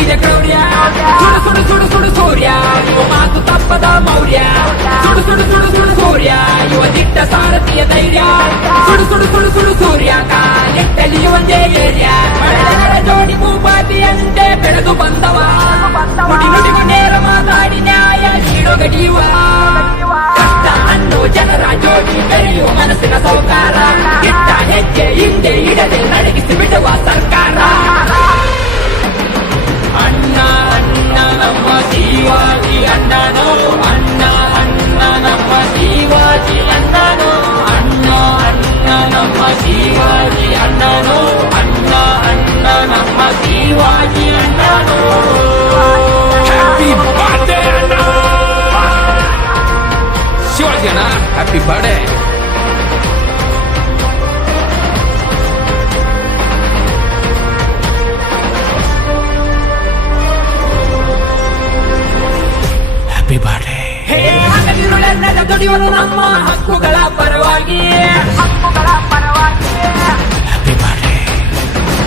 ನಲ್ಲಿದೆ ಕ್ರೌರ್ಯ ಸುಡು ಸುಡು ಸುಡು ಸುಡು ಸೂರ್ಯ ಇವ ಮಾತು ತಪ್ಪದ ಮೌರ್ಯ ಸುಡು ಸುಡು ಸುಡು ಸುಡು ಸೂರ್ಯ ಇವ ದಿಟ್ಟ ಸಾರಥಿಯ ಧೈರ್ಯ ಸುಡು ಸುಡು ಸುಡು ಸುಡು ಸೂರ್ಯ ಕಾಲಿಟ್ಟಲ್ಲಿ ಒಂದೇ ಏರ್ಯ ಮಳೆದರ ಜೋಡಿ ಭೂಪಾತಿಯಂತೆ ಬೆಳೆದು ಬಂದವ ನುಡಿ ನುಡಿಗೂ ನೇರ ಮಾತಾಡಿ ನ್ಯಾಯ ನೀಡೋ ಗಡಿಯುವ ಕಷ್ಟ ಅನ್ನೋ ಜನರ ಜೋಡಿ ಬೆಳೆಯುವ ಮನಸ್ಸಿನ ಸೌಕಾರ ಇಟ್ಟ ಹೆಜ್ಜೆ ಹಿಂದೆ ಇಡದೆ ನಡಗಿಸಿ ಬಿಡುವ ಸರ್ಕಾರ ಅಣ್ಣ ಅಣ್ಣ ನಮ್ಮ ಶಿವಾಜಿ ಅಣ್ಣನೋ ಅಣ್ಣ ಅಣ್ಣ ನಮ್ಮ ಶಿವಾಜಿ ಅಣ್ಣನೋ ಅಣ್ಣ ಅಣ್ಣ ನಮ್ಮ ಶಿವಾಜಿ ಅಣ್ಣನೋ ಅಣ್ಣ ಅಣ್ಣ ನಮ್ಮ ಶಿವಾಜಿ ಅಣ್ಣನೋ ಹ್ಯಾಪಿ ಬರ್ಡೇ ಅಣ್ಣ ಶಿವಾಜಿ ಅಣ್ಣ ಹ್ಯಾಪಿ ಬರ್ಡೇ ದುಡಿಯುವರು ನಮ್ಮ ಹಕ್ಕುಗಳ ಪರವಾಗಿ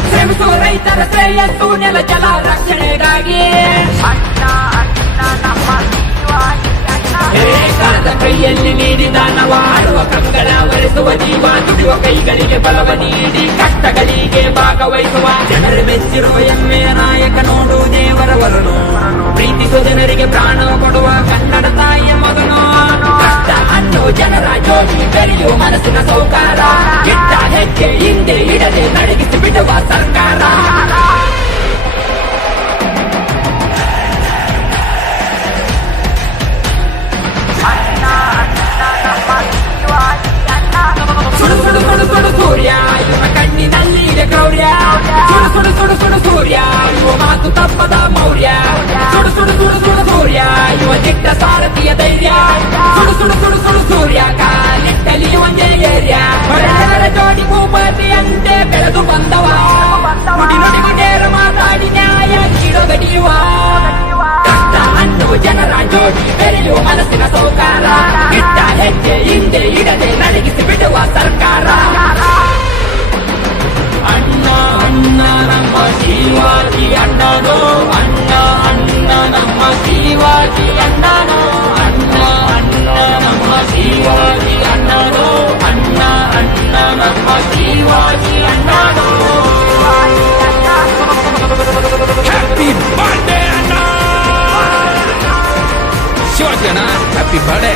ಶ್ರಮಿಸುವ ರೈತರ ಶ್ರೇಯಸ್ಸು ನೆಲ ಜಲ ರಕ್ಷಣೆಗಾಗಿ ಕಾಲದ ಕೈಯಲ್ಲಿ ನೀಡಿದ ನವಾಡುವ ಕಂಗಳ ವರಿಸುವ ಜೀವ ದುಡಿಯುವ ಕೈಗಳಿಗೆ ಬಲವ ನೀಡಿ ಕಷ್ಟಗಳಿಗೆ ಭಾಗವಹಿಸುವ ಜನರು ಮೆಚ್ಚಿರುವ ಹೆಮ್ಮೆಯ ನಾಯಕ ನೋಡು ದೇವರವರನು ಪ್ರೀತಿಸುವ ಜನರಿಗೆ ಪ್ರಾಣ ಕೊಡುವ ಕನ್ನಡ ತಾಯಿಯ ಮಗನು ಕಷ್ಟ ಅನ್ನೋ ಜನರ ಜೋಡಿ ಬೆರೆಯುವ ಮನಸ್ಸಿನ ಸೌಕಾರ ಇಟ್ಟ ಹೆಜ್ಜೆ ಹಿಂದೆ ಇಡದೆ ನಡಗಿಸಿ ಬಿಡುವ ಸರ್ಕಾರ ಸುಡು ಸುಡು ಸುಡು ಸುಡು ಸೂರ್ಯ ಇವ ಕಣ್ಣಿನಲ್ಲಿ ಇದೆ ಕ್ರೌರ್ಯ ಸುಡು ಸುಡು ಸುಡು ಸುಡು ಸೂರ್ಯ ಇವ ಮಾತು ತಪ್ಪದ ಮೌರ್ಯ ಸುಡು ಸುಡು ಸುಡು ಸುಡು ಸೂರ್ಯ ಇವ ದಿಟ್ಟ ಸಾರಥಿಯ ಧೈರ್ಯ ಸುಡು ಸುಡು ಸುಡು ಸುಡು ಸೂರ್ಯ ಕಾಲಿಟ್ಟಲ್ಲಿ ಒಂದೇ ಏರ್ಯ ಹೊರಗರ ಜೋಡಿ ಭೂಪತಿಯಂತೆ ಬೆಳೆದು ಬಂದವ ನುಡಿ ನುಡಿಗೂ ನೇರ ಮಾತಾಡಿ ನ್ಯಾಯ ನೀಡೋ ಗಡಿಯುವ ಕಷ್ಟ ಅನ್ನುವ ಜನರ ಜೋಡಿ ಬೆರೆಯುವ ಮನಸ್ಸಿನ ಸೌಕಾರ ಇಟ್ಟ ಹೆಜ್ಜೆ ಹಿಂದೆ ಇಡದೆ ನಡಗಿಸಿ ಬಿಡುವ ಸರ್ಕಾರ ಅಣ್ಣ ಅಣ್ಣ ನಮ್ಮ ಶಿವಾಜಿ ಅಣ್ಣನೋ ಅಣ್ಣ ಅಣ್ಣ ನಮ್ಮ ಶಿವಾಜಿ ಅಣ್ಣನೋ ಅಣ್ಣ ಅಣ್ಣ ನಮ್ಮ ಶಿವಾಜಿ ಅಣ್ಣನೋ ಅಣ್ಣ ಅಣ್ಣ ನಮ್ಮ ಶಿವಾಜಿ ಅಣ್ಣನೋ ಹ್ಯಾಪಿ ಬರ್ಡೇ ಅಣ್ಣ ಶಿವಾಜಿ ಅಣ್ಣ ಹ್ಯಾಪಿ ಬರ್ಡೇ